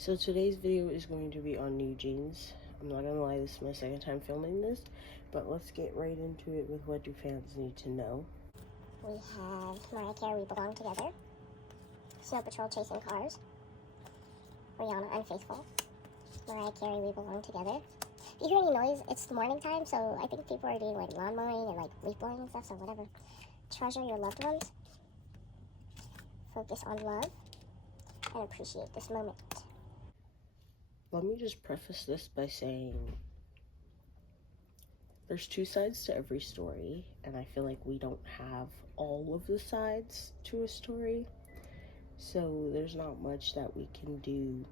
So today's video is going to be on NewJeans. I'm not gonna lie, this is my second time filming this, but let's get right into it with what do fans need to know. We have Mariah Carey, We Belong Together, Snow Patrol, Chasing Cars, Rihanna, Unfaithful, Mariah Carey, We Belong Together. If you hear any noise, it's the morning time, so I think people are doing like lawn mowing and like leaf blowing and stuff, so whatever. Treasure your loved ones. Focus on love and appreciate this moment. Let me just preface this by saying there's two sides to every story, and I feel like we don't have all of the sides to a story, so there's not much that we can do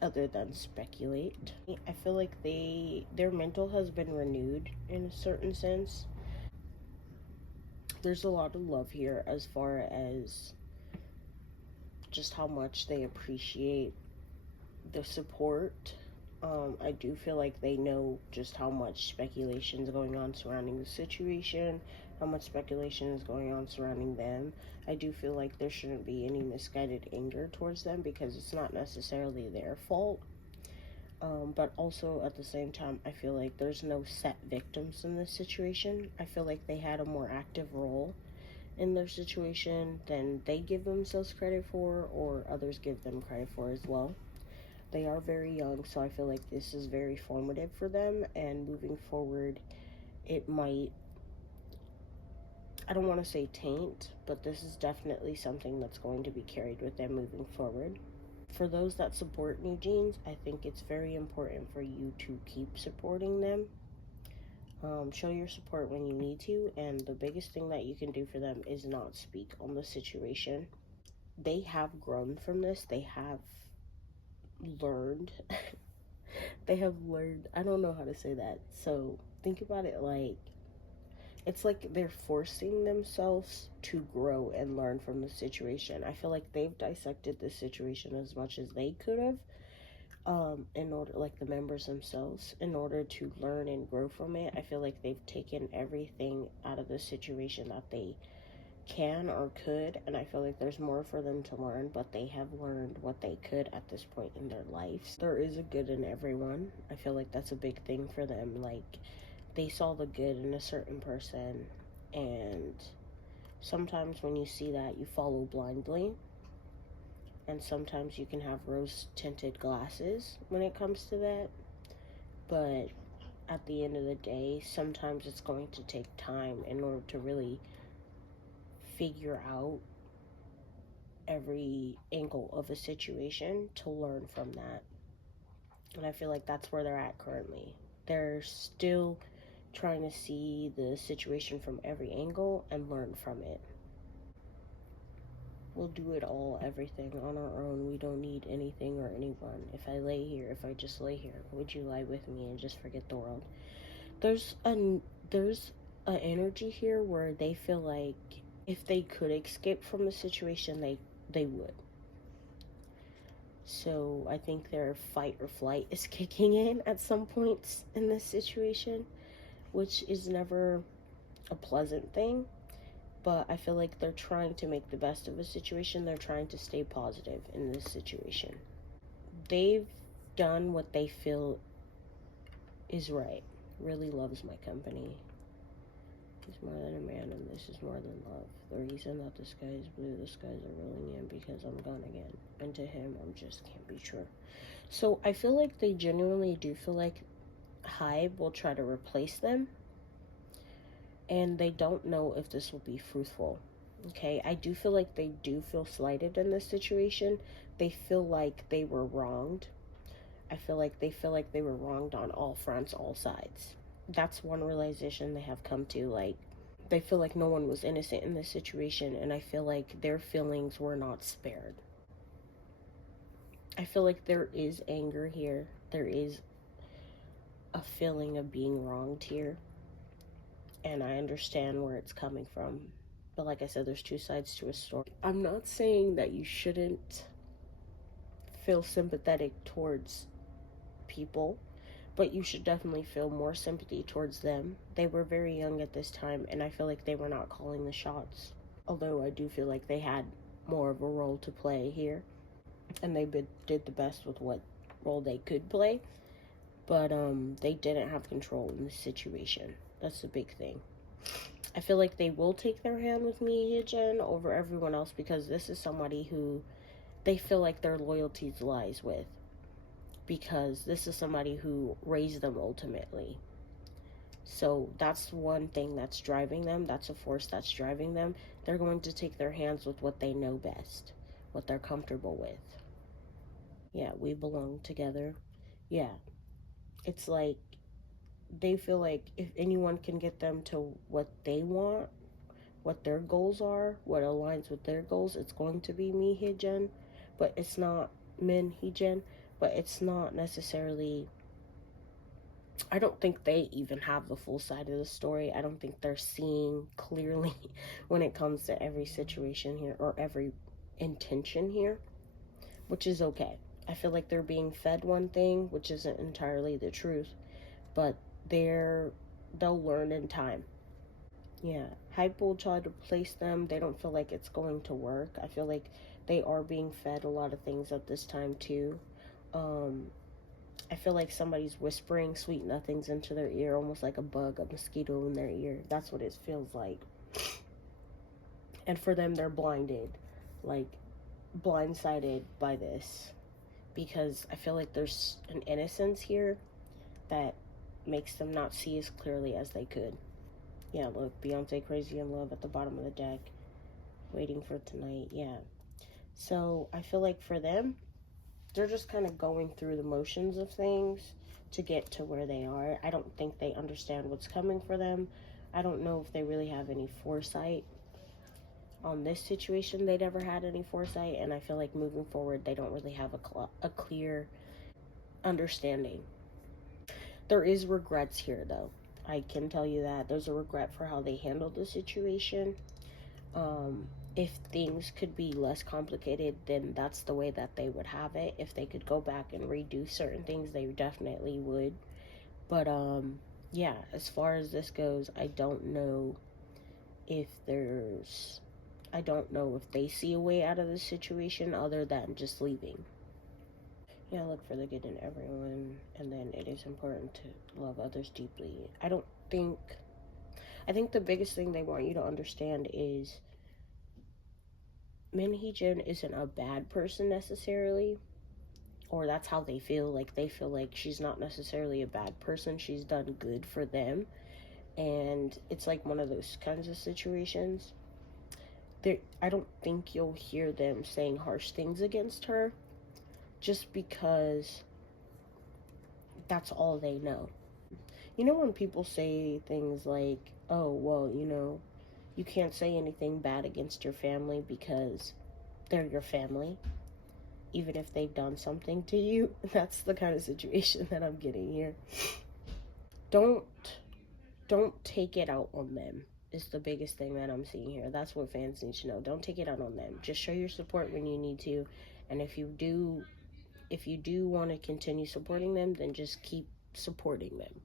other than speculate. I feel like their mental has been renewed in a certain sense. There's a lot of love here as far as just how much they appreciate the support. I do feel like they know just how much speculation is going on surrounding the situation, how much speculation is going on surrounding them. I do feel like there shouldn't be any misguided anger towards them because it's not necessarily their fault. But also at the same time, I feel like there's no set victims in this situation. I feel like they had a more active role in their situation than they give themselves credit for, or others give them credit for as well. They are very young, so I feel like this is very formative for them, and moving forward, it might, I don't want to say taint, but this is definitely something that's going to be carried with them moving forward. For those that support NewJeans, I think it's very important for you to keep supporting them. Show your support when you need to, and the biggest thing that you can do for them is not speak on the situation. They have grown from this. They have learned. They have learned. I don't know how to say that. So think about it like it's like they're forcing themselves to grow and learn from the situation. I feel like they've dissected the situation as much as they could have, in order, like the members themselves, in order to learn and grow from it. I feel like they've taken everything out of the situation that they can or could, and I feel like there's more for them to learn, but they have learned what they could at this point in their lives. There is a good in everyone. I feel like that's a big thing for them. Like, they saw the good in a certain person, and sometimes when you see that, you follow blindly, and sometimes you can have rose-tinted glasses when it comes to that, but at the end of the day, sometimes it's going to take time in order to really figure out every angle of a situation to learn from that. And I feel like that's where they're at currently. They're still trying to see the situation from every angle and learn from it. We'll do it all, everything on our own. We don't need anything or anyone. If I just lay here, would you lie with me and just forget the world? There's an energy here where they feel like if they could escape from the situation, they would. So I think their fight or flight is kicking in at some points in this situation, which is never a pleasant thing. But I feel like they're trying to make the best of a situation. They're trying to stay positive in this situation. They've done what they feel is right. Really loves my company. He's more than a man, and this is more than love. The reason that the sky is blue, the skies are rolling in because I'm gone again. And to him, I'm just can't be true. So I feel like they genuinely do feel like Hybe will try to replace them. And they don't know if this will be fruitful. Okay, I do feel like they do feel slighted in this situation. They feel like they were wronged. I feel like they were wronged on all fronts, all sides. That's one realization they have come to. Like, they feel like no one was innocent in this situation, and I feel like their feelings were not spared. I feel like there is anger here. There is a feeling of being wronged here, and I understand where it's coming from. But like I said, there's two sides to a story. I'm not saying that you shouldn't feel sympathetic towards people, but you should definitely feel more sympathy towards them. They were very young at this time, and I feel like they were not calling the shots. Although I do feel like they had more of a role to play here. and they did the best with what role they could play, but they didn't have control in this situation. That's the big thing. I feel like they will take their hand with me, Jen, over everyone else, because this is somebody who they feel like their loyalties lies with, because this is somebody who raised them ultimately. So that's one thing that's driving them. That's a force that's driving them. They're going to take their hands with what they know best, what they're comfortable with. Yeah, we belong together. Yeah, it's like they feel like if anyone can get them to what they want, what their goals are, what aligns with their goals, it's going to be me, Hijen. But it's not Min, Hijen. But it's not necessarily, I don't think they even have the full side of the story. I don't think they're seeing clearly when it comes to every situation here or every intention here, which is okay. I feel like they're being fed one thing, which isn't entirely the truth, but they'll learn in time. Yeah, hype will try to place them. They don't feel like it's going to work. I feel like they are being fed a lot of things at this time too. I feel like somebody's whispering sweet nothings into their ear, almost like a bug, a mosquito in their ear. That's what it feels like. And for them, they're blinded, like blindsided by this, because I feel like there's an innocence here that makes them not see as clearly as they could. Yeah, look, Beyonce Crazy in Love at the bottom of the deck. Waiting for tonight, yeah. So I feel like for them, they're just kind of going through the motions of things to get to where they are. I don't think they understand what's coming for them. I don't know if they really have any foresight on this situation. They never had any foresight, and I feel like moving forward, they don't really have a clear understanding. There is regrets here, though. I can tell you that there's a regret for how they handled the situation. If things could be less complicated, then that's the way that they would have it. If they could go back and redo certain things, they definitely would. But yeah, as far as this goes, I don't know if they see a way out of the situation other than just leaving. Yeah, look for the good in everyone, and then it is important to love others deeply. I think the biggest thing they want you to understand is Min Hee-jin isn't a bad person necessarily, or that's how they feel. Like, they feel like she's not necessarily a bad person. She's done good for them, and it's like one of those kinds of situations. I don't think you'll hear them saying harsh things against her, just because that's all they know. You know when people say things like, oh, well, you can't say anything bad against your family because they're your family, even if they've done something to you. That's the kind of situation that I'm getting here. Don't take it out on them is the biggest thing that I'm seeing here. That's what fans need to know. Don't take it out on them. Just show your support when you need to. And if you do want to continue supporting them, then just keep supporting them.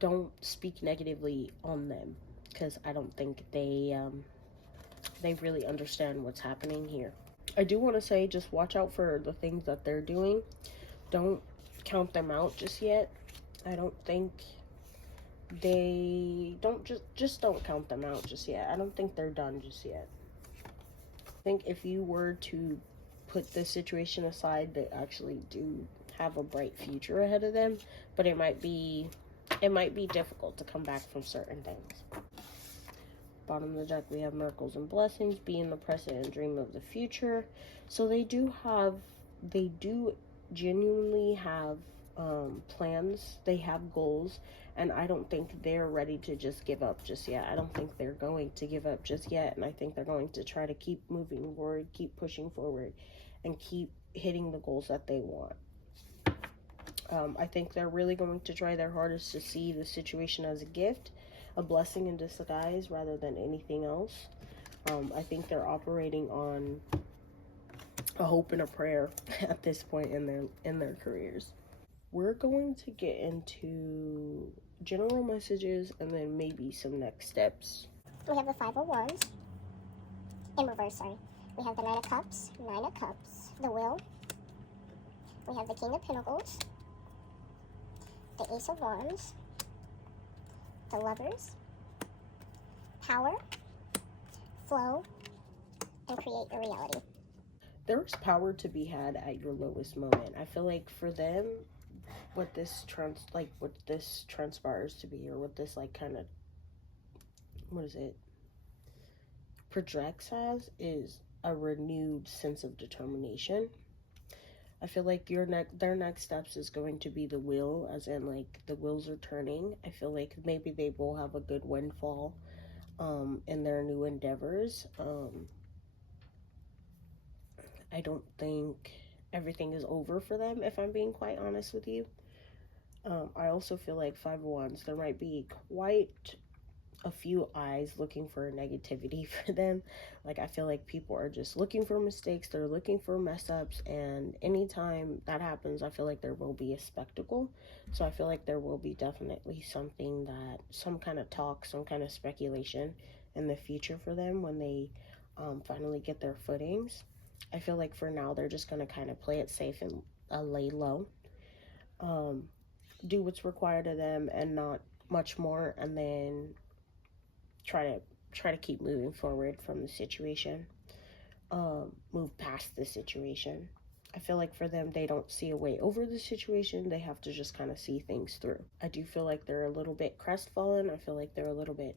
Don't speak negatively on them, because I don't think they really understand what's happening here. I do want to say, just watch out for the things that they're doing. Don't count them out just yet. I don't think they don't don't count them out just yet. I don't think they're done just yet. I think if you were to put this situation aside, they actually do have a bright future ahead of them, but it might be difficult to come back from certain things. Bottom of the deck, we have miracles and blessings, be in the present and dream of the future. So they do genuinely have plans. They have goals, and I don't think they're ready to just give up just yet. I don't think they're going to give up just yet, and I think they're going to try to keep moving forward, keep pushing forward, and keep hitting the goals that they want. I think they're really going to try their hardest to see the situation as a gift, a blessing in disguise, rather than anything else. I think they're operating on a hope and a prayer at this point in their careers. We're going to get into general messages and then maybe some next steps. We have the 5 of Wands in reverse, sorry. We have the Nine of Cups, the Will. We have the King of Pentacles, the Ace of Wands, the Lovers, Power, Flow, and Create Your Reality. There is power to be had at your lowest moment. I feel like for them, what this transpires to be, or what this projects as, is a renewed sense of determination. I feel like their next steps is going to be the wheel, as in like the wheels are turning. I feel like maybe they will have a good windfall in their new endeavors. I don't think everything is over for them, if I'm being quite honest with you. I also feel like Five of Wands, there might be quite a few eyes looking for negativity for them. Like, I feel like people are just looking for mistakes, they're looking for mess ups, and anytime that happens, I feel like there will be a spectacle. So I feel like there will be definitely some kind of talk, some kind of speculation in the future for them when they finally get their footings. I feel like for now they're just going to kind of play it safe and lay low, do what's required of them and not much more, and then try to keep moving forward from the situation, move past the situation. I feel like for them, they don't see a way over the situation. They have to just kind of see things through. I do feel like they're a little bit crestfallen. I feel like they're a little bit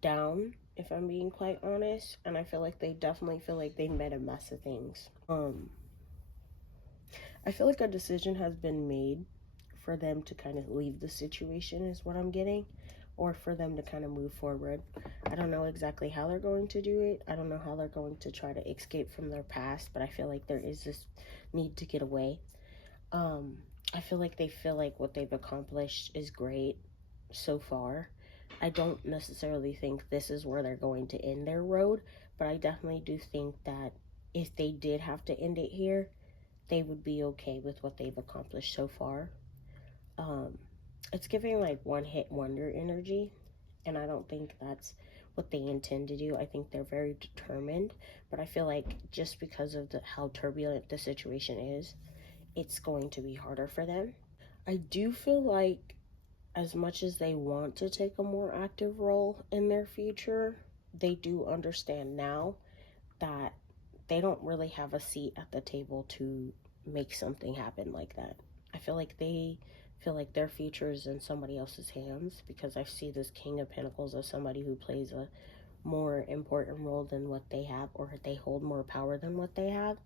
down, if I'm being quite honest. And I feel like they definitely feel like they made a mess of things. I feel like a decision has been made for them to kind of leave the situation, is what I'm getting, or for them to kind of move forward. I don't know exactly how they're going to do it. I don't know how they're going to try to escape from their past, but I feel like there is this need to get away. I feel like they feel like what they've accomplished is great so far. I don't necessarily think this is where they're going to end their road, but I definitely do think that if they did have to end it here, they would be okay with what they've accomplished so far. It's giving like one hit wonder energy, and I don't think that's what they intend to do. I think they're very determined, but I feel like just because of how turbulent the situation is, it's going to be harder for them. I do feel like as much as they want to take a more active role in their future, they do understand now that they don't really have a seat at the table to make something happen like that. I feel like they feel like their future is in somebody else's hands, because I see this King of Pentacles as somebody who plays a more important role than what they have, or they hold more power than what they have.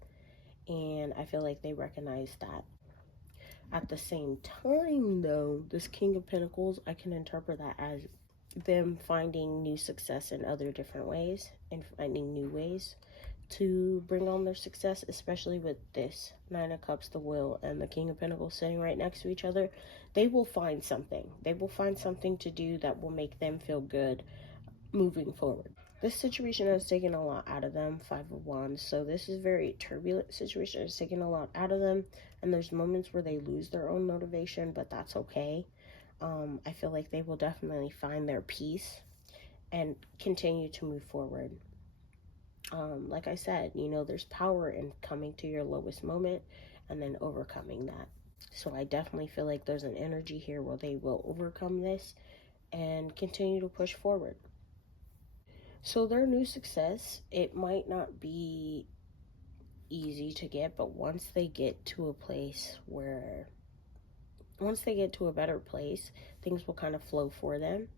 And I feel like they recognize that. At the same time, though, this King of Pentacles, I can interpret that as them finding new success in other different ways and finding new ways to bring on their success, especially with this Nine of Cups, the Will, and the King of Pentacles sitting right next to each other. They will find something. They will find something to do that will make them feel good moving forward. This situation has taken a lot out of them, Five of Wands. So this is a very turbulent situation. It's taken a lot out of them, and there's moments where they lose their own motivation, but that's okay. I feel like they will definitely find their peace and continue to move forward. Like I said, there's power in coming to your lowest moment and then overcoming that. So I definitely feel like there's an energy here where they will overcome this and continue to push forward. So their new success, it might not be easy to get, but once they get to a better place, things will kind of flow for them.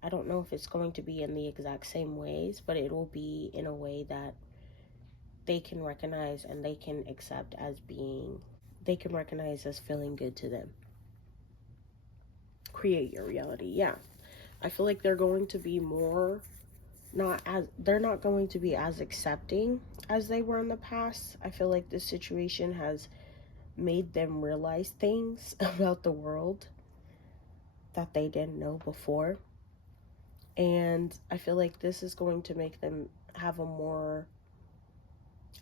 I don't know if it's going to be in the exact same ways, but it will be in a way that they can recognize and they can accept they can recognize as feeling good to them. Create your reality. Yeah. I feel like they're going to be they're not going to be as accepting as they were in the past. I feel like this situation has made them realize things about the world that they didn't know before. And I feel like this is going to make them have a more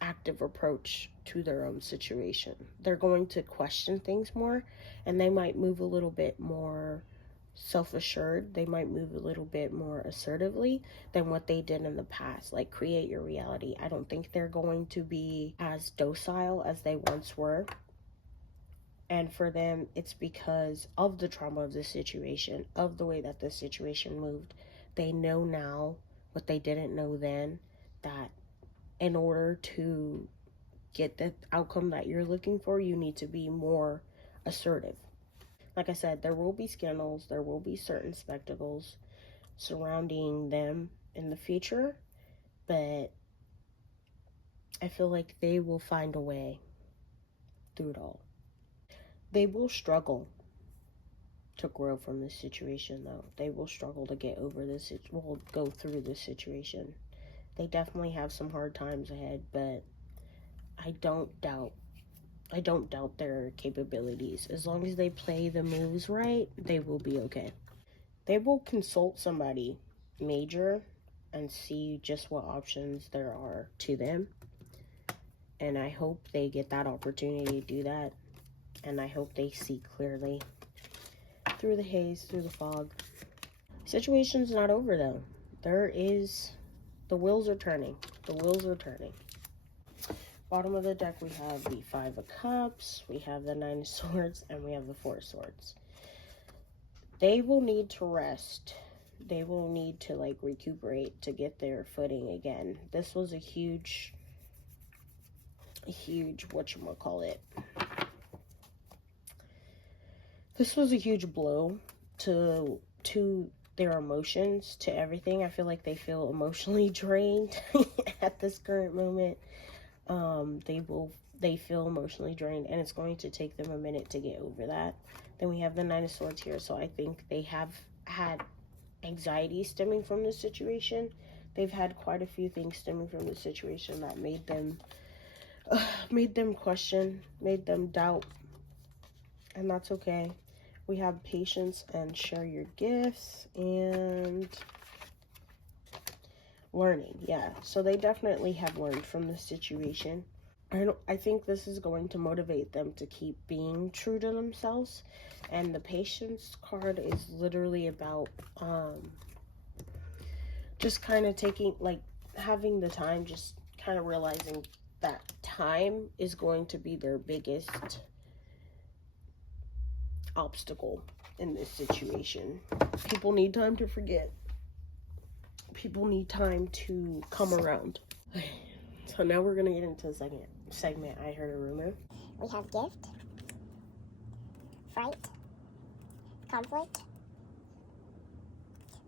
active approach to their own situation. They're going to question things more, and they might move a little bit more self-assured. They might move a little bit more assertively than what they did in the past. Like, create your reality. I don't think they're going to be as docile as they once were. And for them, it's because of the trauma of the situation, of the way that the situation moved. They know now what they didn't know then, that in order to get the outcome that you're looking for, you need to be more assertive. Like I said, there will be scandals, there will be certain spectacles surrounding them in the future, but I feel like they will find a way through it all. They will struggle to grow from this situation, though. They will struggle to get over this, will go through this situation. They definitely have some hard times ahead, but I don't doubt their capabilities. As long as they play the moves right, they will be okay. They will consult somebody major and see just what options there are to them. And I hope they get that opportunity to do that. And I hope they see clearly through the haze, through the fog. Situation's not over, though. The wheels are turning. The wheels are turning. Bottom of the deck, we have the Five of Cups, we have the Nine of Swords, and we have the Four of Swords. They will need to rest. They will need to, like, recuperate to get their footing again. This was a huge, whatchamacallit. This was a huge blow to their emotions, to everything. I feel like they feel emotionally drained at this current moment. They feel emotionally drained, and it's going to take them a minute to get over that. Then we have the Nine of Swords here, so I think they have had anxiety stemming from this situation. They've had quite a few things stemming from this situation that made them question, made them doubt, and that's okay. We have patience and share your gifts and learning. Yeah, so they definitely have learned from this situation. I think this is going to motivate them to keep being true to themselves. And the patience card is literally about just kind of taking, like, having the time, just kind of realizing that time is going to be their biggest obstacle in this situation. People need time to forget. People need time to come around. So now we're going to get into the second segment, I Heard a Rumor. We have gift, fright, conflict,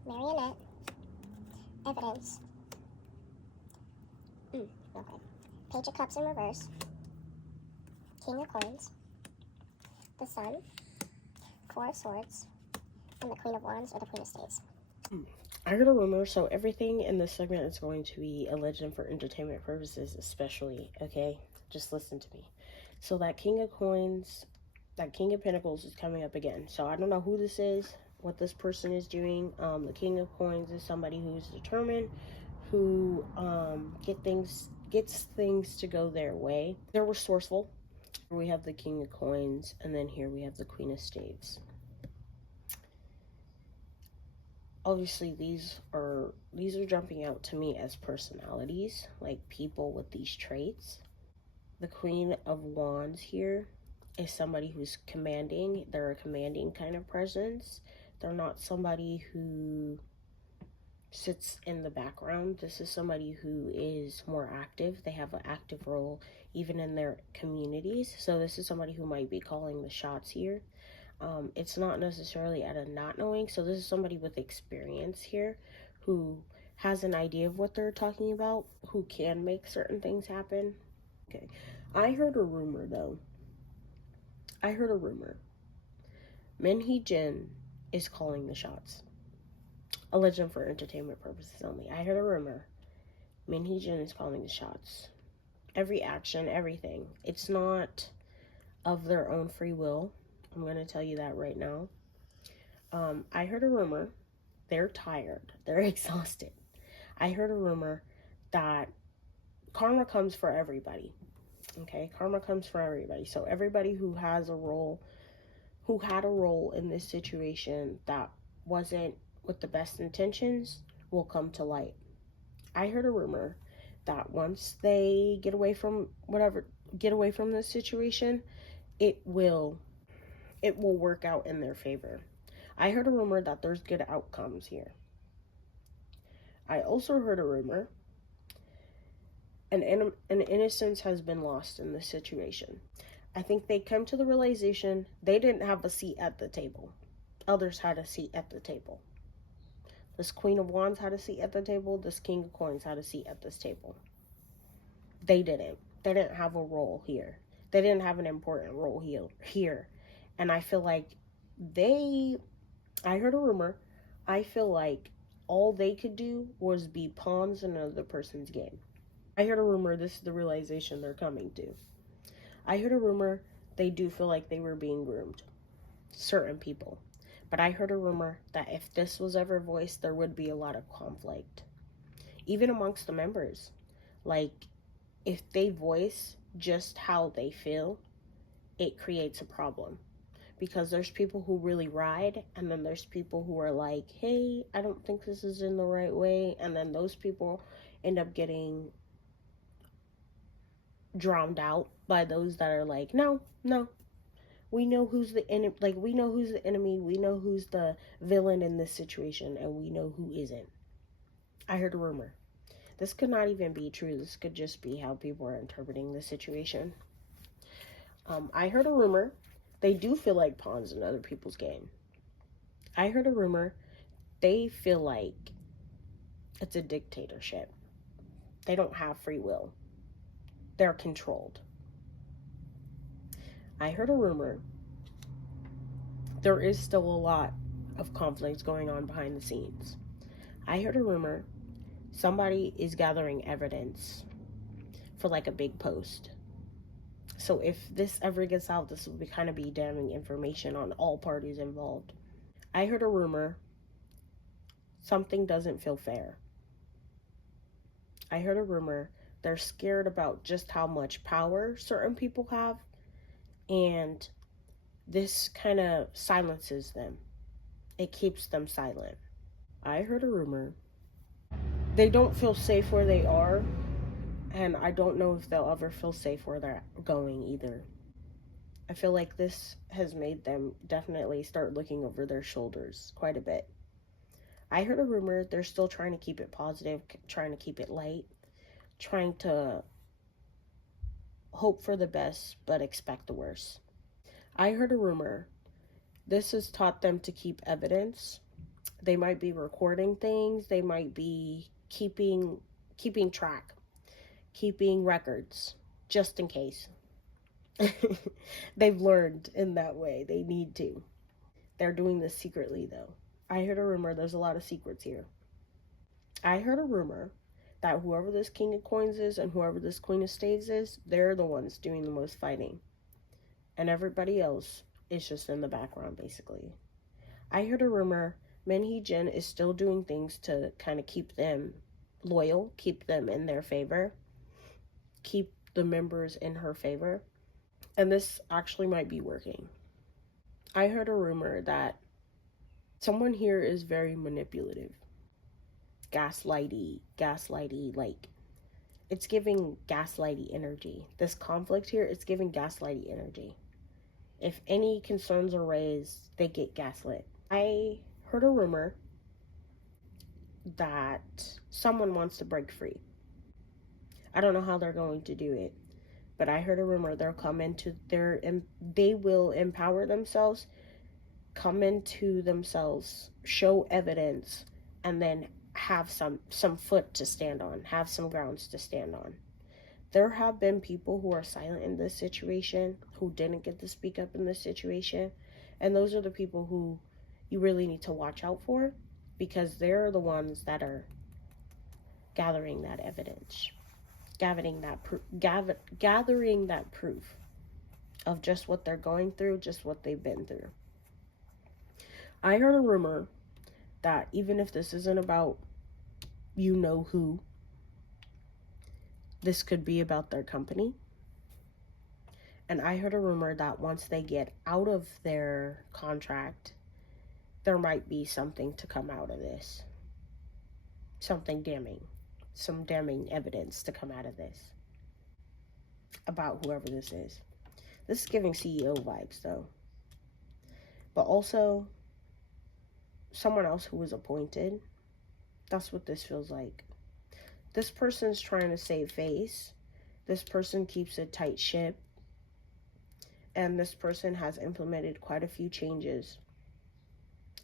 marionette, evidence, okay, Page of Cups in reverse, King of Coins, the Sun, Four of Swords, and the Queen of Wands or the Queen of Spades. I heard a rumor, so everything in this segment is going to be a legend for entertainment purposes, especially, okay? Just listen to me. So that King of Coins, that King of Pentacles is coming up again. So I don't know who this is, what this person is doing. The King of Coins is somebody who's determined, who gets things to go their way. They're resourceful. We have the King of Coins, and then here we have the Queen of Staves. Obviously, these are jumping out to me as personalities, like people with these traits. The Queen of Wands here is somebody who's commanding. They're a commanding kind of presence. They're not somebody who sits in the background. This is somebody who is more active. They have an active role even in their communities. So this is somebody who might be calling the shots here. It's not necessarily out of not knowing. So this is somebody with experience here who has an idea of what they're talking about, who can make certain things happen. Okay. I heard a rumor, though. I heard a rumor. Jin is calling the shots. A legend for entertainment purposes only. I heard a rumor. Jin is calling the shots. Every action, everything. It's not of their own free will. I'm going to tell you that right now. I heard a rumor. They're tired. They're exhausted. I heard a rumor that karma comes for everybody. Okay, karma comes for everybody. So everybody who has a role, who had a role in this situation that wasn't with the best intentions will come to light. I heard a rumor that once they get away from this situation, it will work out in their favor. I heard a rumor that there's good outcomes here. I also heard a rumor an innocence has been lost in this situation. I think they come to the realization they didn't have a seat at the table. Others had a seat at the table. This Queen of Wands had a seat at the table. This King of Coins had a seat at this table. They didn't. They didn't have a role here. They didn't have an important role here. And I feel like I heard a rumor, I feel like all they could do was be pawns in another person's game. I heard a rumor this is the realization they're coming to. I heard a rumor they do feel like they were being groomed. Certain people. But I heard a rumor that if this was ever voiced, there would be a lot of conflict. Even amongst the members. Like, if they voice just how they feel, it creates a problem. Because there's people who really ride, and then there's people who are like, hey, I don't think this is in the right way. And then those people end up getting drowned out by those that are like, no, we know who's the enemy. Like, we know who's the enemy. We know who's the villain in this situation, and we know who isn't. I heard a rumor. This could not even be true. This could just be how people are interpreting the situation. I heard a rumor. They do feel like pawns in other people's game. I heard a rumor. They feel like it's a dictatorship. They don't have free will. They're controlled. I heard a rumor. There is still a lot of conflicts going on behind the scenes. I heard a rumor. Somebody is gathering evidence for like a big post. So if this ever gets out, this will be damning information on all parties involved. I heard a rumor. Something doesn't feel fair. I heard a rumor. They're scared about just how much power certain people have, and this kind of silences them. It keeps them silent. I heard a rumor. They don't feel safe where they are, and I don't know if they'll ever feel safe where they're going either. I feel like this has made them definitely start looking over their shoulders quite a bit. I heard a rumor they're still trying to keep it positive, trying to keep it light, trying to hope for the best but expect the worst. I heard a rumor this has taught them to keep evidence. They might be recording things, they might be keeping track, keeping records, just in case. They've learned in that way. They need to. They're doing this secretly, though. I heard a rumor there's a lot of secrets here. I heard a rumor that whoever this King of Coins is and whoever this Queen of Spades is, they're the ones doing the most fighting. And everybody else is just in the background, basically. I heard a rumor Minhee Jin is still doing things to kind of keep them loyal, keep them in their favor, keep the members in her favor. And this actually might be working. I heard a rumor that someone here is very manipulative. Gaslighty, like, it's giving gaslighty energy. This conflict here, it's giving gaslighty energy. If any concerns are raised, they get gaslit. I heard a rumor that someone wants to break free. I don't know how they're going to do it, but I heard a rumor they will empower themselves, come into themselves, show evidence, and then have some foot to stand on, have some grounds to stand on. There have been people who are silent in this situation, who didn't get to speak up in this situation, and those are the people who you really need to watch out for, because they're the ones that are gathering that evidence, gathering that proof of just what they're going through, just what they've been through. I heard a rumor that even if this isn't about you know who, this could be about their company. And I heard a rumor that once they get out of their contract, there might be something to come out of this. Something damning. Some damning evidence to come out of this. About whoever this is. This is giving CEO vibes, though. But also, someone else who was appointed. That's what this feels like. This person's trying to save face. This person keeps a tight ship. And this person has implemented quite a few changes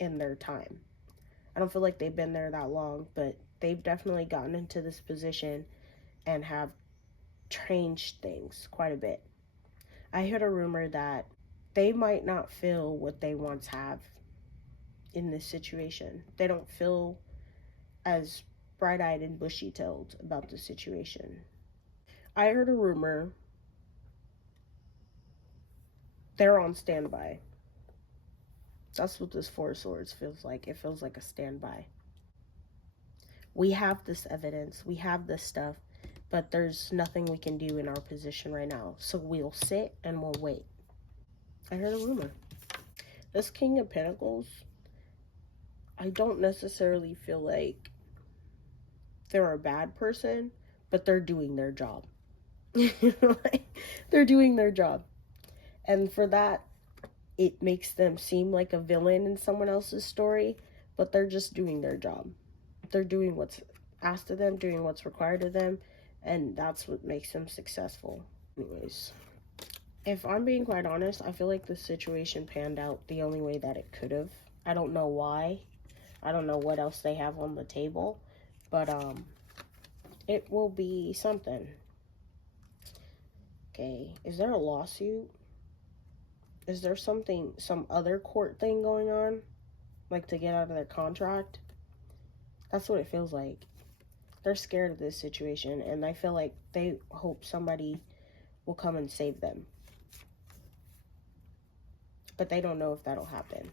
in their time. I don't feel like they've been there that long, but they've definitely gotten into this position and have changed things quite a bit. I heard a rumor that they might not feel what they once have in this situation. They don't feel as bright-eyed and bushy-tailed about the situation. I heard a rumor they're on standby. That's what this Four of Swords feels like. It feels like a standby. We have this evidence, we have this stuff, but there's nothing we can do in our position right now. So we'll sit and we'll wait. I heard a rumor. This King of Pentacles, I don't necessarily feel like they're a bad person, but they're doing their job. They're doing their job. And for that, it makes them seem like a villain in someone else's story, but they're just doing their job. They're doing what's asked of them, doing what's required of them, and that's what makes them successful. Anyways, if I'm being quite honest, I feel like the situation panned out the only way that it could have. I don't know why. I don't know what else they have on the table, but it will be something. Okay, is there a lawsuit? Is there some other court thing going on? Like to get out of their contract? That's what it feels like. They're scared of this situation, and I feel like they hope somebody will come and save them. But they don't know if that'll happen.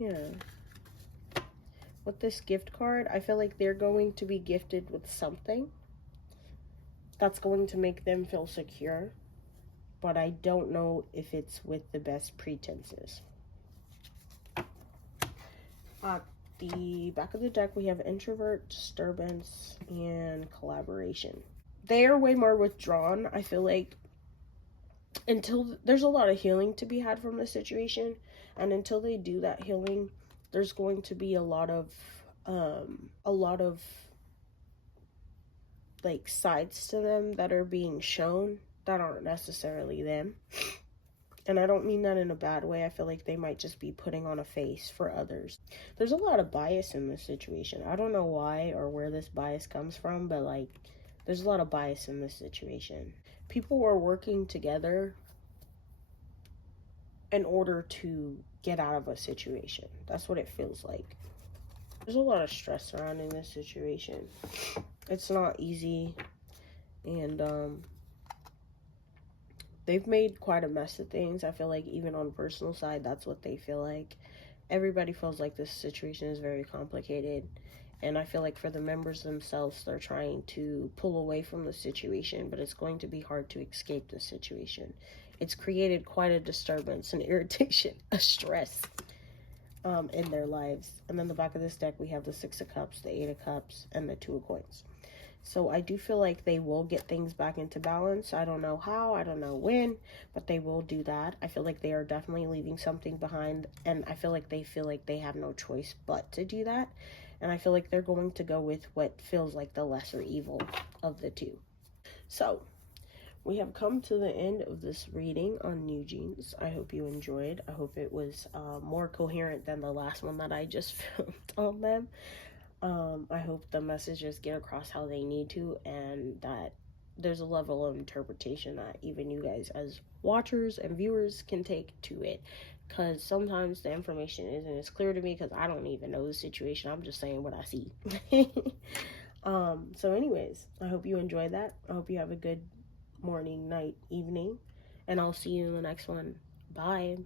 Yeah. With this gift card, I feel like they're going to be gifted with something that's going to make them feel secure. But I don't know if it's with the best pretenses. At the back of the deck, we have introvert, disturbance, and collaboration. They are way more withdrawn, I feel like, until there's a lot of healing to be had from the situation. And until they do that healing, there's going to be a lot of like sides to them that are being shown that aren't necessarily them. And I don't mean that in a bad way. I feel like they might just be putting on a face for others. There's a lot of bias in this situation. I don't know why or where this bias comes from, but like there's a lot of bias in this situation. People are working together in order to get out of a situation. That's what it feels like. There's a lot of stress surrounding this situation. It's not easy, and they've made quite a mess of things. I feel like even on a personal side, that's what they feel like. Everybody feels like this situation is very complicated, and I feel like for the members themselves, they're trying to pull away from the situation, but it's going to be hard to escape the situation. It's created quite a disturbance, an irritation, a stress in their lives. And then the back of this deck, we have the Six of Cups, the Eight of Cups, and the Two of Coins. So I do feel like they will get things back into balance. I don't know how, I don't know when, but they will do that. I feel like they are definitely leaving something behind, and I feel like they have no choice but to do that. And I feel like they're going to go with what feels like the lesser evil of the two. So we have come to the end of this reading on NewJeans. I hope you enjoyed. I hope it was more coherent than the last one that I just filmed on them. I hope the messages get across how they need to, and that there's a level of interpretation that even you guys as watchers and viewers can take to it. Because sometimes the information isn't as clear to me because I don't even know the situation. I'm just saying what I see. So anyways, I hope you enjoyed that. I hope you have a good morning, night, evening, and I'll see you in the next one. Bye.